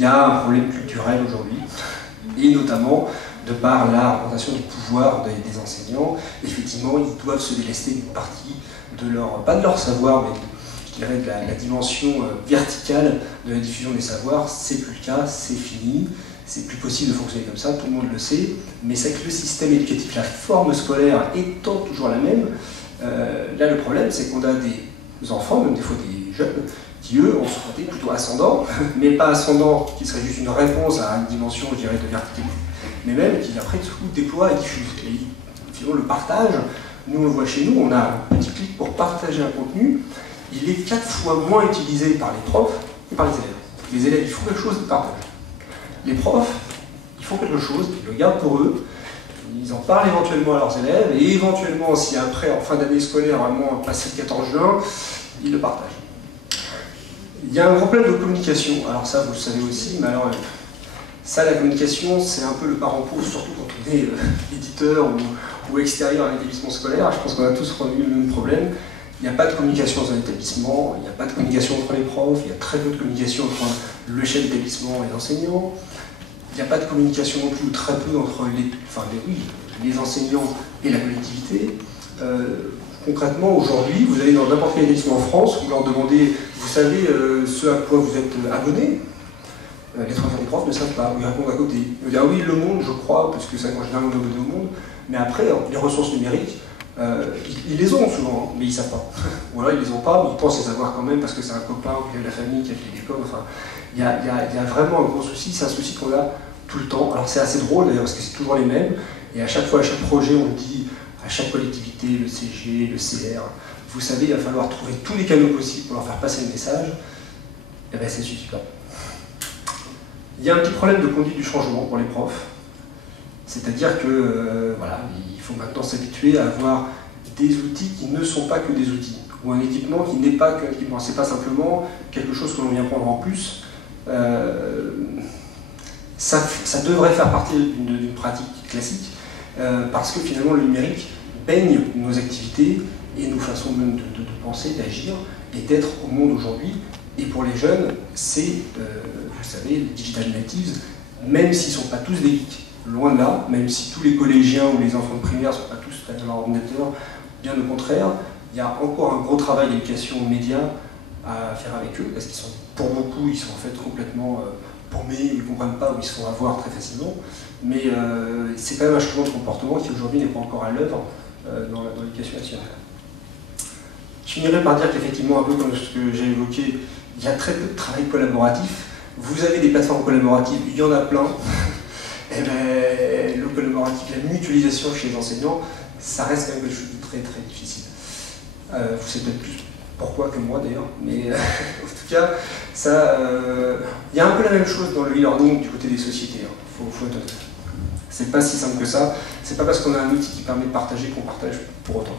il y a un problème culturel aujourd'hui, et notamment de par la représentation du pouvoir des enseignants. Effectivement, ils doivent se délester d'une partie de leur, pas de leur savoir, mais je dirais de la dimension verticale de la diffusion des savoirs. C'est plus le cas, c'est fini, c'est plus possible de fonctionner comme ça, tout le monde le sait, mais c'est que le système éducatif, la forme scolaire étant toujours la même, là le problème c'est qu'on a des enfants, même des fois des jeunes, qui eux ont ce côté plutôt ascendant, mais pas ascendant qui serait juste une réponse à une dimension, je dirais, de verticalité, mais même qui après tout déploie et diffuse. Et finalement le partage, nous on le voit chez nous, on a un petit clic pour partager un contenu, il est 4 fois moins utilisé par les profs que par les élèves. Les élèves ils font quelque chose, ils partagent. Les profs, ils font quelque chose, ils le gardent pour eux, ils en parlent éventuellement à leurs élèves, et éventuellement, si après, en fin d'année scolaire, vraiment passé le 14 juin, ils le partagent. Il y a un gros problème de communication, alors ça vous le savez aussi, mais alors ça la communication c'est un peu le parent pauvre, surtout quand on est éditeur ou extérieur à l'établissement scolaire. Je pense qu'on a tous revu le même problème. Il n'y a pas de communication dans un établissement, il n'y a pas de communication entre les profs, il y a très peu de communication entre le chef d'établissement et l'enseignant. Il n'y a pas de communication non plus, ou très peu, entre les enseignants et la collectivité. Concrètement, aujourd'hui, vous allez dans n'importe quel établissement en France, vous leur demandez, vous savez ce à quoi vous êtes abonné? Les 3 quarts des profs ne savent pas, ils répondent à côté. Ils vont dire, ah oui, Le Monde, je crois, parce que c'est en général on est abonné au Monde, mais après, les ressources numériques, ils les ont souvent, hein, mais ils ne savent pas. Ou alors ils ne les ont pas, mais ils pensent les avoir quand même parce que c'est un copain ou qu'il y a de la famille qui a fait l'école. Enfin, il y a vraiment un gros souci, c'est un souci qu'on a tout le temps. Alors c'est assez drôle d'ailleurs parce que c'est toujours les mêmes, et à chaque fois, à chaque projet, on dit à chaque collectivité, le CG, le CR, vous savez, il va falloir trouver tous les canaux possibles pour leur faire passer le message. Et bien ça ne suffit pas. Il y a un petit problème de conduite du changement pour les profs. C'est-à-dire que voilà, il faut maintenant s'habituer à avoir des outils qui ne sont pas que des outils, ou un équipement qui n'est pas qu'un équipement. C'est pas simplement quelque chose que l'on vient prendre en plus. Ça devrait faire partie d'une pratique classique, parce que finalement le numérique baigne nos activités et nos façons même de penser, d'agir et d'être au monde aujourd'hui. Et pour les jeunes, c'est, vous savez, les digital natives, même s'ils ne sont pas tous des geeks. Loin de là, même si tous les collégiens ou les enfants de primaire ne sont pas tous derrière leur ordinateur, bien au contraire, il y a encore un gros travail d'éducation aux médias à faire avec eux, parce qu'ils sont, pour beaucoup, ils sont en fait complètement paumés, ils ne comprennent pas ou ils se font avoir très facilement, mais c'est quand même un changement de comportement qui aujourd'hui n'est pas encore à l'œuvre dans l'éducation nationale. Je finirai par dire qu'effectivement, un peu comme ce que j'ai évoqué, il y a très peu de travail collaboratif. Vous avez des plateformes collaboratives, il y en a plein. Et bien, le collaboratif, la mutualisation chez les enseignants, ça reste quand même quelque chose de très très difficile. Vous savez peut-être plus pourquoi que moi d'ailleurs, mais en tout cas, il y a un peu la même chose dans le e-learning du côté des sociétés. Faut être honnête. C'est pas si simple que ça. C'est pas parce qu'on a un outil qui permet de partager qu'on partage pour autant.